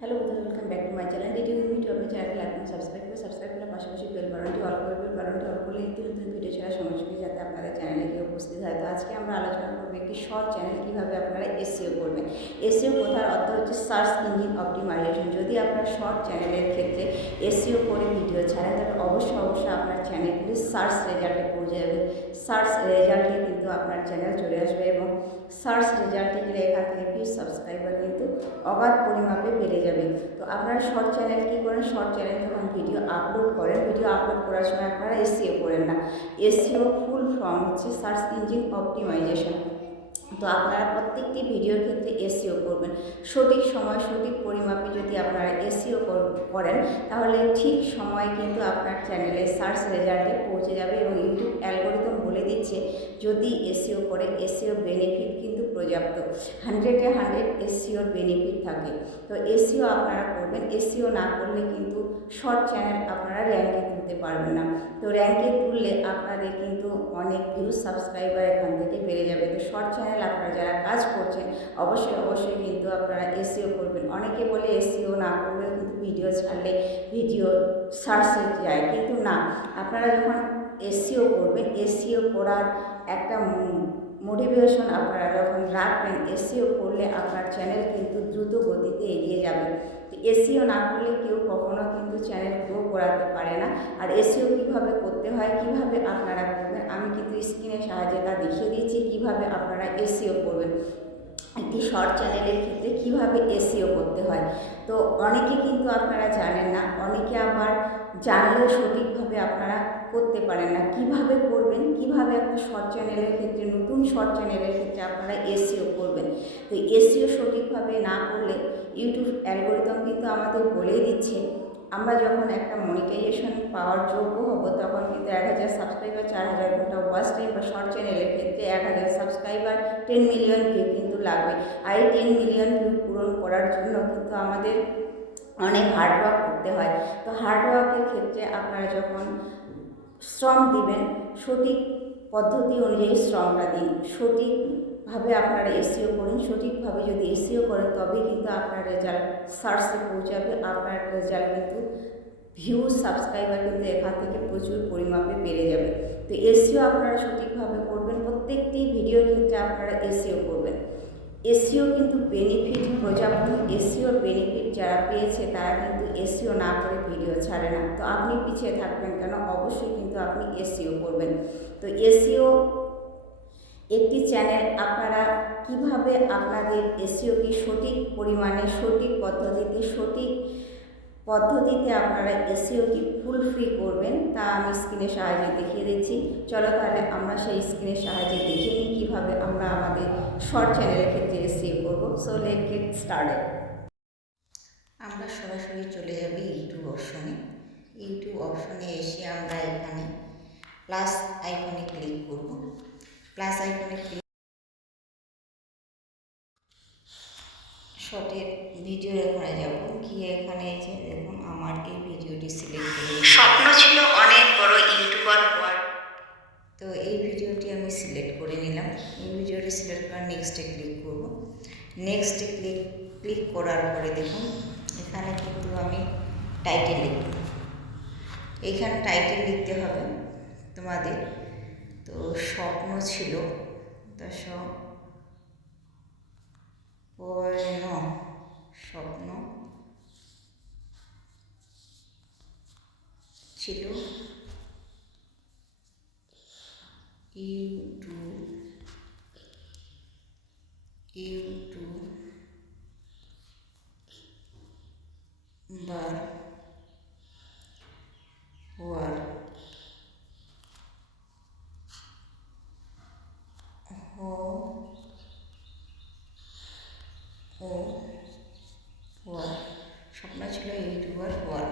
Hello বন্ধুরা, welcome back to my channel. Video আপনার চ্যানেলটি লাইক এবং সাবস্ক্রাইব করে পাশাপাশি বেল বাটনটি অল করে বেল বাটনটি অল করলে নিত্য নতুন ভিডিও ছাড়ার সঙ্গে সঙ্গে যাতে আপনাদের চ্যানেলে গিয়ে উপস্থিত হয়। তো আজকে আমরা আলোচনা করবো একটি শর্ট চ্যানেল কীভাবে আপনারা এসইও করবেন। এসইও কথার অর্থ হচ্ছে সার্চ ইঞ্জিন অপটিমাইজেশন। যদি আপনার শর্ট চ্যানেলের ক্ষেত্রে এসইও করে ভিডিও ছাড়েন তবে অবশ্যই আপনার চ্যানেলগুলি সার্চ রেজাল্টে পৌঁছে যাবে। সার্চ রেজাল্টে কিন্তু আপনার চ্যানেল চলে আসবে এবং সার্চ রেজাল্টে গেলে এখান থেকে ভিউজ সাবস্ক্রাইবার কিন্তু অগাধ পরিমাপে বেড়ে যাবে। তো আপনারা শর্ট চ্যানেল কী করেন, শর্ট চ্যানেল যখন ভিডিও আপলোড করেন, ভিডিও আপলোড করার সময় আপনারা এসইও করেন না। এসইও ফুল ফর্ম হচ্ছে সার্চ ইঞ্জিন অপটিমাইজেশন। তো আপনারা প্রত্যেকটি ভিডিওর ক্ষেত্রে এসইও করবেন। সঠিক সময় সঠিক পরিমাপে যদি আপনারা এসইও করেন তাহলে ঠিক সময় কিন্তু আপনার চ্যানেলে সার্চ রেজাল্টে পৌঁছে যাবে এবং ইউটিউব অ্যালগোরিদম বলে দিচ্ছে যদি এসইও করে এসইও বেনিফিট কিন্তু পর্যাপ্ত। 100-100 এসইওর বেনিফিট থাকে। তো এসইও আপনারা করবেন। এসইও না করলে কিন্তু শর্ট চ্যানেল আপনারা র্যাঙ্কে তুলতে পারবেন না। তো র্যাঙ্কে তুললে আপনাদের কিন্তু অনেক ভিউজ সাবস্ক্রাইবার এখান থেকে বেড়ে যাবে। তো শর্ট চ্যানেল আপনারা যারা কাজ করছেন অবশ্যই কিন্তু আপনারা এসইও করবেন। অনেকে বলে এসইও না করলেও কিন্তু ভিডিও ছাড়লে ভিডিও সার্চে যায়, কিন্তু না, আপনারা যখন এসইও করবেন, এসইও করার একটা মোটিভেশন আপনারা যখন রাখবেন, এসইও করলে আপনার চ্যানেল কিন্তু দ্রুত গতিতে এগিয়ে যাবে। এসইও না করলে কেউ কখনো কিন্তু চ্যানেল গ্রো করাতে পারে না। আর এসইও কীভাবে করতে হয়, কিভাবে আপনারা করবেন, আমি কিন্তু স্ক্রিনের সাহায্যে তা দেখিয়ে দিচ্ছি কীভাবে আপনারা এসইও করবেন। একটি শর্ট চ্যানেলের ক্ষেত্রে কীভাবে এসইও করতে হয়। তো অনেকে কিন্তু আপনারা জানেন না, অনেকে আবার জানলেও সঠিকভাবে আপনারা করতে পারেন না। কিভাবে করবেন, কিভাবে একটা শর্ট চ্যানেলের ক্ষেত্রে, নতুন শর্ট চ্যানেলের ক্ষেত্রে আপনারা এসইও করবেন। তো এসইও সঠিকভাবে না করলে ইউটিউব অ্যালগোরিদম কিন্তু আমাদের বলেই দিচ্ছে আমরা যখন একটা মনিটাইজেশন পাওয়ার যোগ্য হব তখন কিন্তু 1000 সাবস্ক্রাইবার, 4000 ঘন্টা ওয়াচ টাইম বা শর্ট চ্যানেলের ক্ষেত্রে 1000 সাবস্ক্রাইবার, 10 মিলিয়ন ভিউ কিন্তু লাগবে। আর এই 10 মিলিয়ন ভিউ পূরণ করার জন্য কিন্তু আমাদের অনেক হার্ডওয়ার্ক করতে হয়। তো হার্ডওয়ার্কের ক্ষেত্রে আপনারা যখন শ্রম দিবেন, সঠিক পদ্ধতি অনুযায়ী শ্রমটা দিন, সঠিকভাবে আপনারা এসইও করুন। সঠিকভাবে যদি এসইও করেন তবেই কিন্তু আপনার রেজাল্ট সার্চে পৌঁছাবে। আপনার রেজাল্ট কিন্তু ভিউজ সাবস্ক্রাইবার কিন্তু এখান থেকে প্রচুর পরিমাপে বেড়ে যাবে। তো এসইও আপনারা সঠিকভাবে করবেন। প্রত্যেকটি ভিডিওর ক্ষেত্রে আপনারা এসইও করবেন। এসইও কিন্তু বেনিফিট পর্যাপ্ত। এসইওর বেনিফিট যারা পেয়েছে তারা কিন্তু এসইও না করে ভিডিও ছাড়ে না। তো আপনি পিছিয়ে থাকবেন কেন? অবশ্যই কিন্তু আপনি এসইও করবেন। তো এসইও একটি চ্যানেল আপনারা কিভাবে আপনাদের এসইওকে সঠিক পরিমাণে, সঠিক পদ্ধতিতে আপনারা এসইওটি ফুলফিল করবেন তা আমি স্ক্রিনের সাহায্যে দেখিয়ে দিচ্ছি। চলো তাহলে আমরা সেই স্ক্রিনের সাহায্যে দেখে নিই কীভাবে আমরা আমাদের শর্ট চ্যানেলের ক্ষেত্রে এসইও করব। So late get started. আমরা সরাসরি চলে যাব ইউটিউব অপশনে। ইউটিউব অপশনে এসে আমরা এখানে প্লাস আইকনে ক্লিক করব। প্লাস আইকনে ক্লিক শর্টের ভিডিও এখানে যাব, গিয়ে এখানে যে দেখুন আমার এই ভিডিওটি সিলেক্ট করে স্বপ্ন ছিল অনেক বড় ইউটিউবার হওয়ার। তো এই ভিডিওটি আমি সিলেক্ট করে নিলাম। এই ভিডিওটি সিলেক্ট করে নেক্সটে ক্লিক করব। নেক্সটে ক্লিক করার পরে দেখুন এখানে কিন্তু আমি টাইটেল লিখব। এখানে টাইটেল লিখতে হবে তোমাদের। তো স্বপ্ন ছিল, তা স্বপ্ন ছিল ইউটিউবার হওয়ার স্বপ্ন ছিল ইউটিউবার হওয়ার।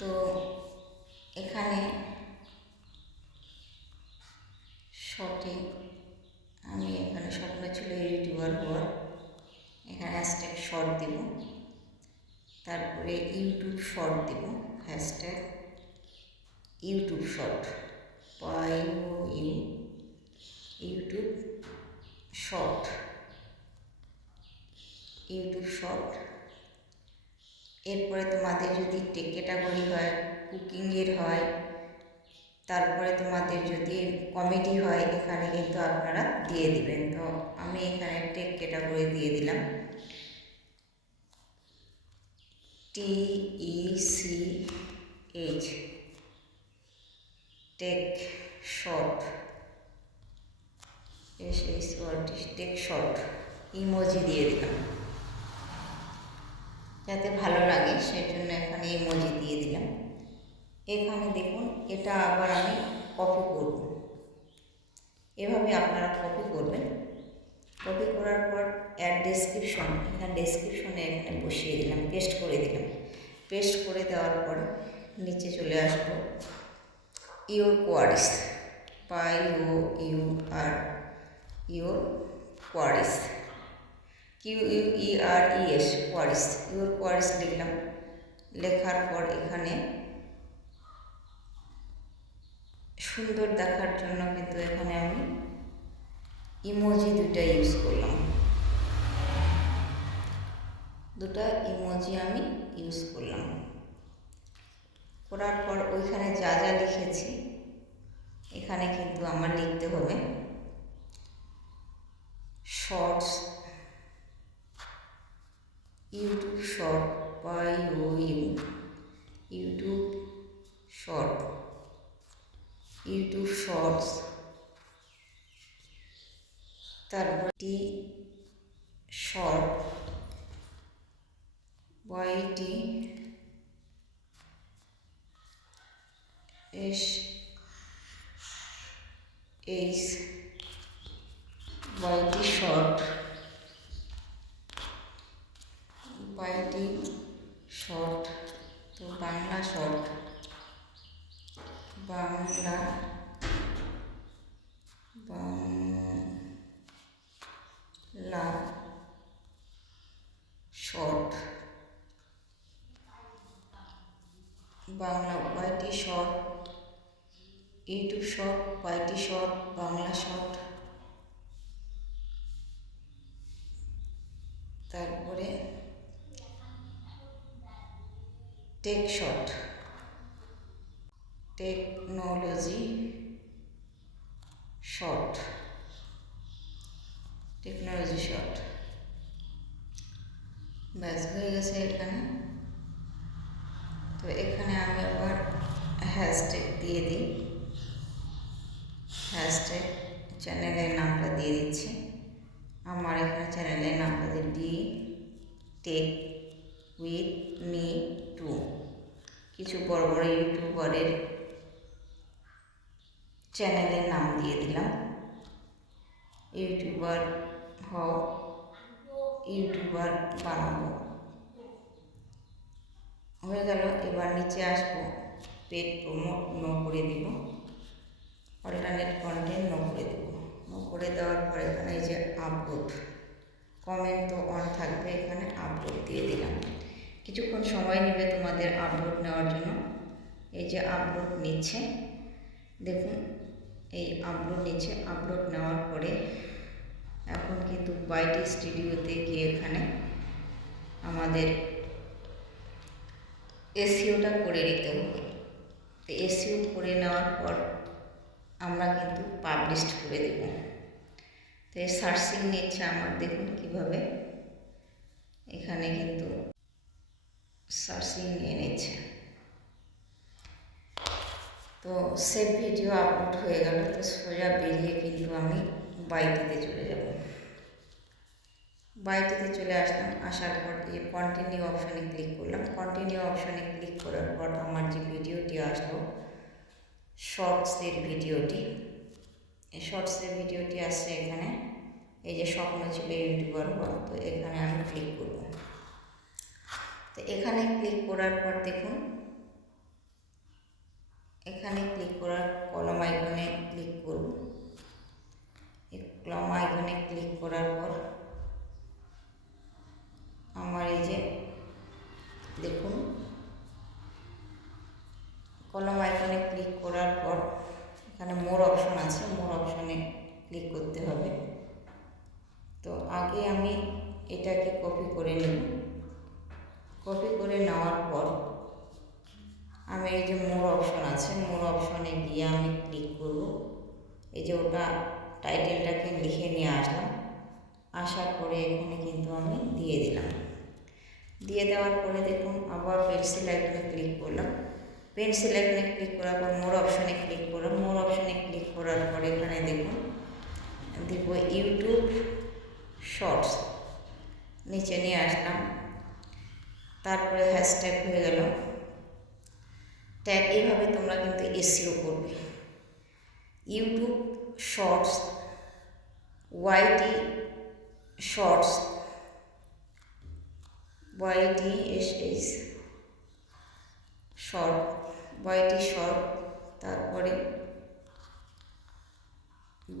তো এখানে শর্টে আমি এখানে স্বপ্ন ছিল ইউটিউবার হওয়ার, এখানে হ্যাশট্যাগ শর্ট দেব, তারপরে ইউটিউব শর্ট দেব, hashtag YouTube short, YouTube short. YouTube short. এরপরে তোমাদের যদি টেক ক্যাটাগরি হয়, কুকিংয়ের হয়, তারপরে তোমাদের যদি কমেডি হয়, এখানে কিন্তু আপনারা দিয়ে দিবেন। তো আমি এখানে টেক ক্যাটাগরি দিয়ে দিলাম, TECH, tech short, tech short emoji দিয়ে দিলাম, যাতে ভালো লাগে সেই জন্য এখানে ইমোজি দিয়ে দিলাম। এখানে দেখুন, এটা আবার আমি কপি করব। এভাবে আপনারা কপি করবেন। কপি করার পর অ্যাড ডেসক্রিপশন, এখানে ডেসক্রিপশনে এখানে বসিয়ে দিলাম, পেস্ট করে দিলাম। পেস্ট করে দেওয়ার পর নিচে চলে আসবো, your queries, your queries, QUERES, queries, your queries লিখলাম। লেখার পর এখানে সুন্দর দেখার জন্য কিন্তু এখানে আমি ইমোজি দুটা ইউজ করলাম, দুটা ইমোজি আমি ইউজ করলাম। করার পর ওইখানে যা যা লিখেছি এখানে কিন্তু আমার লিখতে হবে। Shorts, YouTube short by YouTube short, YouTube shorts, তারপর T short YT YT short, YT short, তো Bangla short, Bangla short, Bangla YT short, YouTube short YT short, Bangla short, তারপরে tech short, technology short, technology short. ব্যাস হয়ে গেছে এখানে। তো এখানে আমি আবার হ্যাশট্যাগ দিয়ে দিই, হ্যাশট্যাগ চ্যানেলের নামটা দিয়ে দিচ্ছি। আমার এখানে চ্যানেলের নামটা দিয়ে টেক উইথ মি টু। কিছু বড় বড় ইউটিউবারের চ্যানেলের নাম দিয়ে দিলাম। ইউটিউবার হও, ইউটিউবার বানাবো, হয়ে গেল। এবার নিচে আসবো, পেড প্রমোট নো করে দিব, অল্টারনেট কন্টেন্ট নো করে দেব। নো করে দেওয়ার পর এখানে এই যে আপলোড, কমেন্ট তো অন থাকবে, এখানে আপলোড দিয়ে দিলাম। কিছুক্ষণ সময় নেবে তোমাদের আপলোড নেওয়ার জন্য। এই যে আপলোড নিচ্ছে, দেখুন এই আপলোড নিচ্ছে। আপলোড নেওয়ার পরে এখন কিন্তু YT স্টুডিওতে গিয়ে এখানে আমাদের SEOটা করে নিতে হবে। তো SEO করে নেওয়ার পর আমরা কিন্তু পাবলিশড করে দেব। তো এই সার্চিং নিচ্ছে আমার, দেখুন কিভাবে এখানে কিন্তু সার্চিং নিয়ে নিচ্ছে। তো সেভ ভিডিও আপলোড হয়ে গেল। তো সোজা বেরিয়ে কিন্তু আমি YTতে চলে যাব। YTতে চলে আসলাম, আসার পর এই কন্টিনিউ অপশানে ক্লিক করলাম। কন্টিনিউ অপশানে ক্লিক করার পর আমার যে ভিডিওটি আসলো, শর্টসের ভিডিওটি, এই শর্টসের ভিডিওটি আসছে এখানে। এই যে স্বপ্ন ছিল ইউটিউবার হওয়া, তো এখানে আমি ক্লিক করব। তো এখানে ক্লিক করার পর দেখুন, এখানে ক্লিক করার কলম আইকনে ক্লিক করব। এই কলম আইকনে ক্লিক করার পর আমার এই যে দেখুন, কলম আইকনে ক্লিক করার পর এখানে মোর অপশন আছে, মোর অপশনে ক্লিক করতে হবে। তো আগে আমি এটাকে কপি করে নেব। কপি করে নেওয়ার পর আমি এই যে মোর অপশন আছে, মোর অপশনে গিয়ে আমি ক্লিক করব। এই যে ওটা টাইটেলটাকে লিখে নিয়ে আসলাম, আসার পরে এখানে কিন্তু আমি দিয়ে দিলাম। দিয়ে দেওয়ার পরে দেখুন আবার পেন্সিল আইকনে ক্লিক করলাম। পেন্সিল আইকনে ক্লিক করার পর মোর অপশনে ক্লিক করলাম। মোর অপশনে ক্লিক করার পরে এখানে দেখুন দিব ইউটিউব শর্টস, নিচে নিয়ে আসলাম। তারপরে হ্যাশট্যাগ হয়ে গেল ট্যাগ। এইভাবে তোমরা কিন্তু এসইও করবে। YouTube shorts, YT shorts, YTSS short, YT short, তারপরে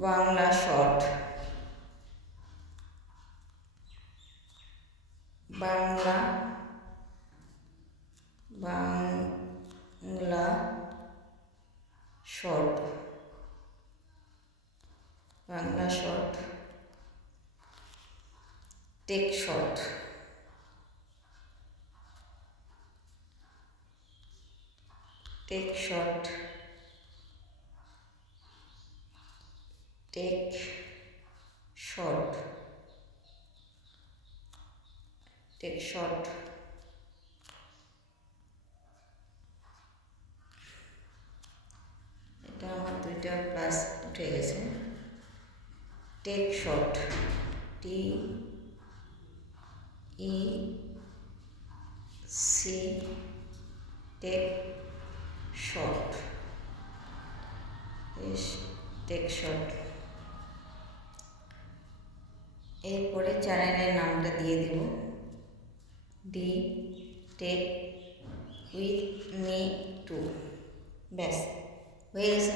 Bangla short, Bangla short, Bangla short, tech short, tech short, tech short, tech short, এটা আমার দুইটা প্লাস উঠে গেছে। Tech short, TEC, tech short, tech short. এরপরে চ্যানেলের নামটা দিয়ে দেব, D tech with me two. ব্যাস হয়ে গেছে।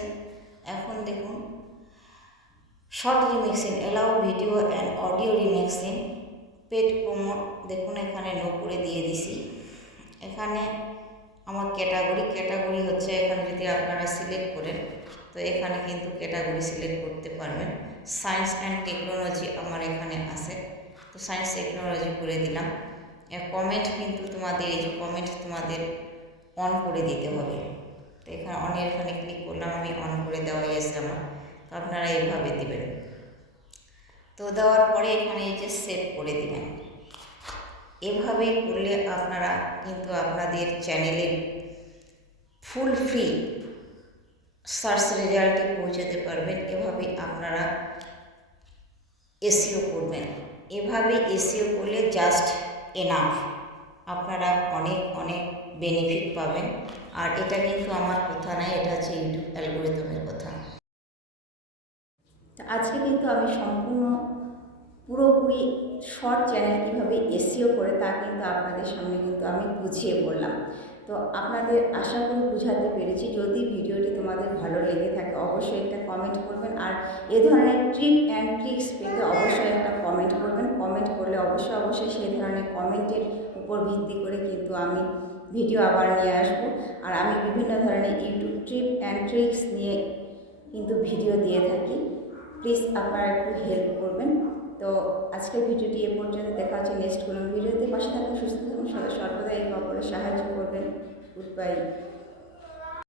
এখন দেখুন short remixing, allow video and audio remixing, paid promote. দেখুন এখানে নো করে দিয়ে দিছি। এখানে আমার ক্যাটাগরি হচ্ছে, এখানে যদি আপনারা সিলেক্ট করেন তো এখানে কিন্তু ক্যাটাগরি সিলেক্ট করতে পারবেন। সায়েন্স অ্যান্ড টেকনোলজি আমার এখানে আছে, তো সায়েন্স টেকনোলজি করে দিলাম। কমেন্ট কিন্তু তোমাদের, এই যে কমেন্ট তোমাদের অন করে দিতে হবে। তো এখানে অনের এখানে ক্লিক করলাম, আমি অন করে দেওয়াই আছে আমার, তো আপনারা এইভাবে দিবেন। তো দেওয়ার পরে এখানে এই যে সেভ করে দিবেন। এভাবে করলে আপনারা কিন্তু আপনাদের চ্যানেলের ফুল ফ্রি সার্চ রেজাল্টে পৌঁছাতে পারবেন। এভাবে আপনারা এসইও করবেন। এভাবে এসইও করলে জাস্ট এনাফ, আপনারা অনেক অনেক বেনিফিট পাবেন। আর এটা কিন্তু আমার কথা নয়, এটা হচ্ছে ইউটিউব অ্যালগোরিদমের কথা। আজকে কিন্তু আমি পুরোপুরি শর্ট চ্যানেল কীভাবে এসইও করে তা কিন্তু আপনাদের সামনে কিন্তু আমি বুঝিয়ে বললাম। তো আপনাদের আশা করি বুঝাতে পেরেছি। যদি ভিডিওটি তোমাদের ভালো লেগে থাকে অবশ্যই একটা কমেন্ট করবেন, আর এ ধরনের ট্রিপ অ্যান্ড ট্রিক্স পেতে অবশ্যই একটা কমেন্ট করবেন। কমেন্ট করলে অবশ্যই সেই ধরনের কমেন্টের উপর ভিত্তি করে কিন্তু আমি ভিডিও আবার নিয়ে আসবো। আর আমি বিভিন্ন ধরনের ইউটিউব ট্রিপ অ্যান্ড ট্রিক্স নিয়ে কিন্তু ভিডিও দিয়ে থাকি। প্লিজ আপনারা একটু হেল্প করবেন। তো আজকের ভিডিওটি এ পর্যন্ত, দেখা হচ্ছে নেক্সট কোনো ভিডিওতে। পাশে থাকুন, সুস্থ থাকুন, সর্বদা একে অপরের সাহায্য করবেন। Good bye.